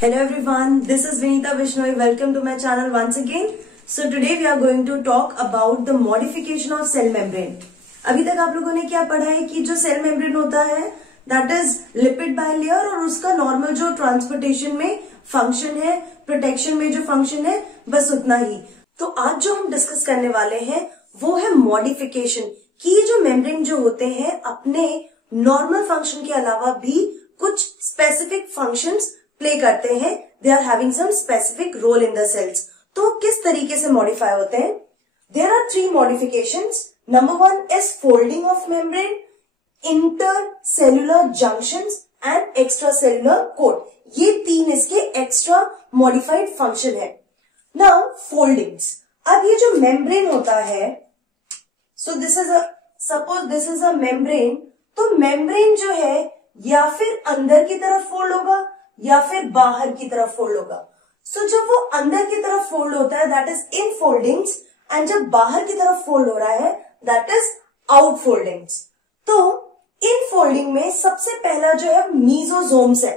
Hello everyone, this is Vinita Bishnoi. Welcome to my channel once again. So today we are going to talk about the modification of cell membrane. अभी तक आप लोगों ने क्या पढ़ा है कि जो सेल मेम्ब्रेन होता है दैट इज लिपिड बाइलेयर और उसका नॉर्मल जो ट्रांसपोर्टेशन में फंक्शन है, प्रोटेक्शन में जो फंक्शन है, बस उतना ही। तो आज जो हम डिस्कस करने वाले हैं वो है मॉडिफिकेशन कि जो मेम्ब्रेन जो होते हैं अपने नॉर्मल फंक्शन के अलावा भी कुछ स्पेसिफिक फंक्शंस प्ले करते हैं। They are having some specific role in the cells. तो किस तरीके से मॉडिफाई होते हैं? There are 3 modifications. Number 1 is folding of membrane, intercellular junctions and extracellular coat. ये 3 इसके एक्स्ट्रा मॉडिफाइड फंक्शन है। Now foldings. अब ये जो मेम्ब्रेन होता है, so this is suppose this is a membrane, तो मेम्ब्रेन जो है या फिर अंदर की तरफ फोल्ड होगा या फिर बाहर की तरफ फोल्ड होगा। सो जब वो अंदर की तरफ फोल्ड होता है that is in foldings, and जब बाहर की तरफ फोल्ड हो रहा है दैट इज आउट फोल्डिंग्स। तो इन फोल्डिंग में सबसे पहला जो है मीजोजोम्स है।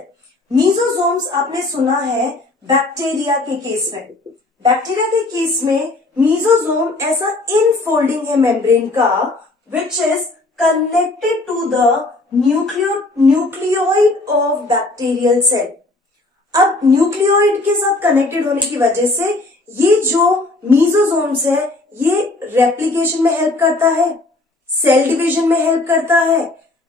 मीजोजोम्स आपने सुना है बैक्टीरिया के केस में। बैक्टीरिया के केस में मीजोजोम ऐसा इन फोल्डिंग है मेम्ब्रेन का which is connected to the nucleoid of bacterial cell. अब न्यूक्लियोइड के साथ कनेक्टेड होने की वजह से ये जो मीजोजोम्स है ये रेप्लिकेशन में हेल्प करता है, सेल डिवीजन में हेल्प करता है,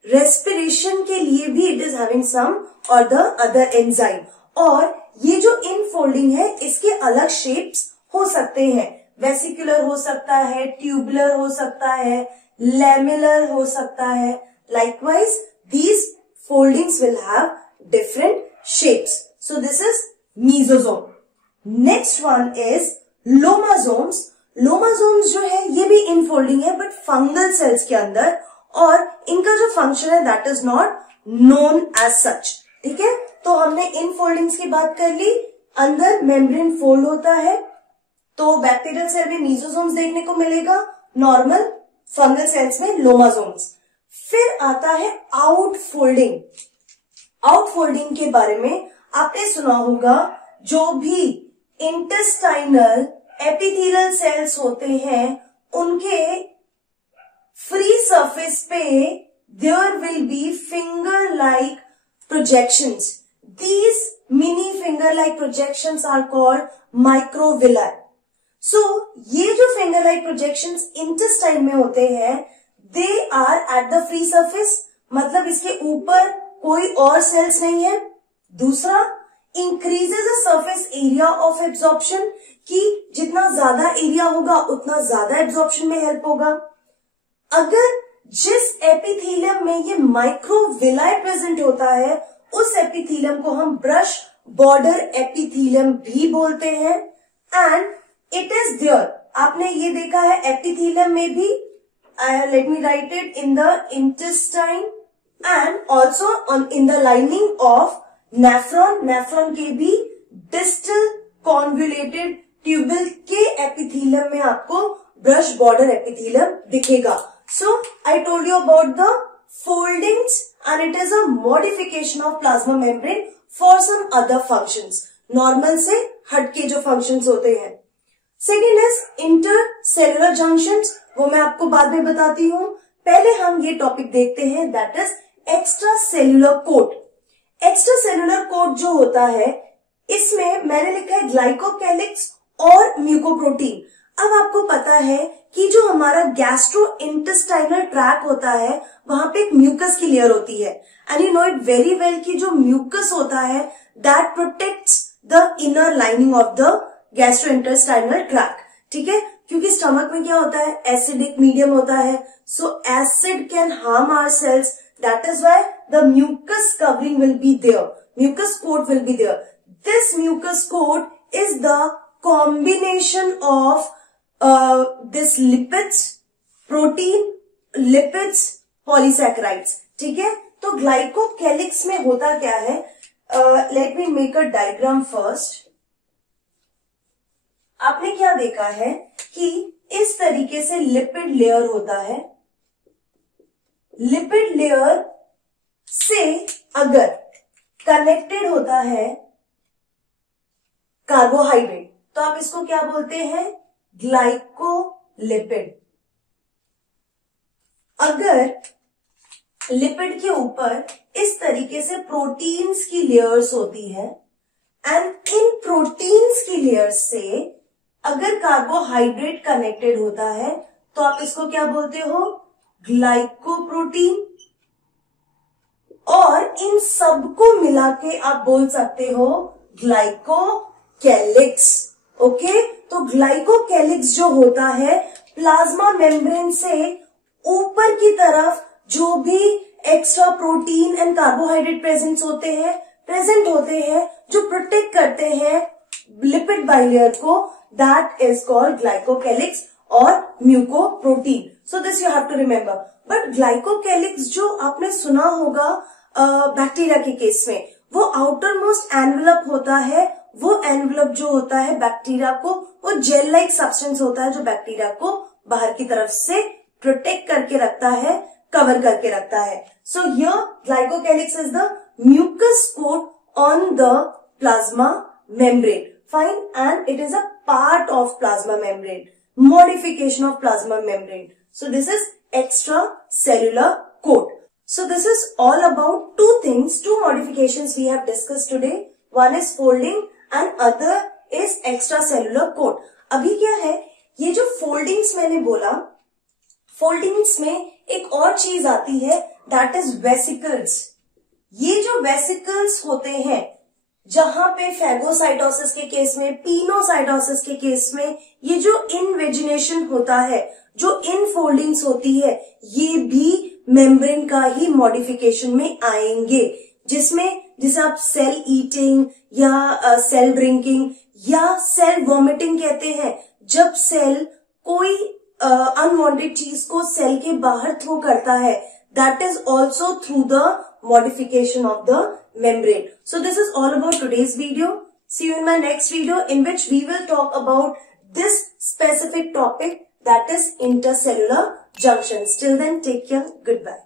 रेस्पिरेशन के लिए भी इट इज हैविंग सम और द अदर एंजाइम। और ये जो इनफोल्डिंग है इसके अलग शेप्स हो सकते हैं, वेसिकुलर हो सकता है, ट्यूबुलर हो सकता है, लैमेलर हो सकता है। Likewise, these foldings will have different shapes. So this is mesosome. Next one is lomasomes. Lomasomes जो है ये भी इनफोल्डिंग है बट फंगल सेल्स के अंदर, और इनका जो फंक्शन है that is not known as such. ठीक है, तो हमने इनफोल्डिंग्स की बात कर ली। अंदर मेम्ब्रेन फोल्ड होता है तो बैक्टीरियल सेल में मेसोसोम्स देखने को मिलेगा, नॉर्मल फंगल सेल्स में लोमासोम्स। फिर आता है आउट फोल्डिंग। आउट फोल्डिंग के बारे में आपने सुना होगा, जो भी इंटेस्टाइनल एपिथेलियल सेल्स होते हैं उनके फ्री सरफेस पे there will be finger like projections. These mini finger like projections are called microvilli. So ये जो फिंगर लाइक प्रोजेक्शंस इंटेस्टाइन में होते हैं they are at the free surface, मतलब इसके ऊपर कोई और सेल्स नहीं है। दूसरा, increases the surface area of absorption, कि जितना ज्यादा एरिया होगा उतना ज्यादा एब्जॉर्प्शन में हेल्प होगा। अगर जिस एपिथेलियम में ये माइक्रोविलाई प्रेजेंट होता है उस एपिथेलियम को हम ब्रश बॉर्डर एपिथेलियम भी बोलते हैं। एंड इट इज देयर, आपने ये देखा है एपिथेलियम में भी, let me write it, in the intestine and also in the lining of nephron. nephron के भी distal convoluted tubule के epithelium में आपको brush border epithelium दिखेगा। So I told you about the foldings and it is a modification of plasma membrane for some other functions, normal से हटके जो functions होते हैं। सेकेंड इज इंटरसेल्युलर जंक्शंस, वो मैं आपको बाद में बताती हूँ। पहले हम ये टॉपिक देखते हैं that is extra cellular coat. Extra cellular coat जो होता है इसमें मैंने लिखा है ग्लाइकोकैलिक्स और म्यूकोप्रोटीन। अब आपको पता है कि जो हमारा गैस्ट्रो इंटेस्टाइनल ट्रैक होता है वहां पे एक म्यूकस की लेयर होती है, and you know it very well कि जो म्यूकस होता है that protects the inner lining of the gastrointestinal tract. ठीक है, क्योंकि स्टमक में क्या होता है, एसिडिक मीडियम होता है, so acid can harm our cells, that is why the mucus covering will be there, mucus coat will be there. This mucus coat is the combination of this lipids, protein, lipids, polysaccharides. ठीक है, तो glycocalyx में होता क्या है, let me make a diagram first. आपने क्या देखा है कि इस तरीके से लिपिड लेयर होता है। लिपिड लेयर से अगर कनेक्टेड होता है कार्बोहाइड्रेट, तो आप इसको क्या बोलते हैं? ग्लाइकोलिपिड। अगर लिपिड के ऊपर इस तरीके से प्रोटीन्स की लेयर्स होती है एंड इन प्रोटीन्स की लेयर्स से अगर कार्बोहाइड्रेट कनेक्टेड होता है तो आप इसको क्या बोलते हो? ग्लाइकोप्रोटीन। और इन सबको मिला के आप बोल सकते हो ग्लाइकोकैलिक्स। ओके, तो ग्लाइकोकैलिक्स जो होता है प्लाज्मा मेम्ब्रेन से ऊपर की तरफ जो भी extra protein and carbohydrate present होते हैं जो प्रोटेक्ट करते हैं लिपिड बाइलेयर को, दैट इज कॉल्ड ग्लाइकोकैलिक्स और mucoprotein. So this you have to remember. But glycocalyx जो आपने सुना होगा बैक्टीरिया के केस में, वो आउटर मोस्ट एनवेलप होता है। वो एनवेलप जो होता है बैक्टीरिया को, वो जेल लाइक सब्सटेंस होता है जो बैक्टीरिया को बाहर की तरफ से प्रोटेक्ट करके रखता है, कवर करके रखता है। So here glycocalyx is the mucus coat on the plasma membrane. Fine, and it is a part of plasma membrane, modification of plasma membrane. So this is extracellular coat. So this is all about two things, two modifications we have discussed today. One is folding and other is extracellular coat. अभी क्या है, ये जो foldings मैंने बोला, foldings में एक और चीज आती है, that is vesicles. ये जो vesicles होते हैं, जहां पे फैगोसाइटोसिस के केस में, पिनोसाइटोसिस के केस में ये जो इनवेजिनेशन होता है, जो इनफोल्डिंग्स होती है, ये भी मेम्ब्रेन का ही मॉडिफिकेशन में आएंगे, जिसे आप सेल ईटिंग या सेल ड्रिंकिंग या सेल वॉमिटिंग कहते हैं। जब सेल कोई अनवांटेड चीज को सेल के बाहर थ्रो करता है, that is also through the modification of the membrane. So this is all about today's video. See you in my next video, in which we will talk about this specific topic, that is intercellular junctions. Till then, take care. Goodbye.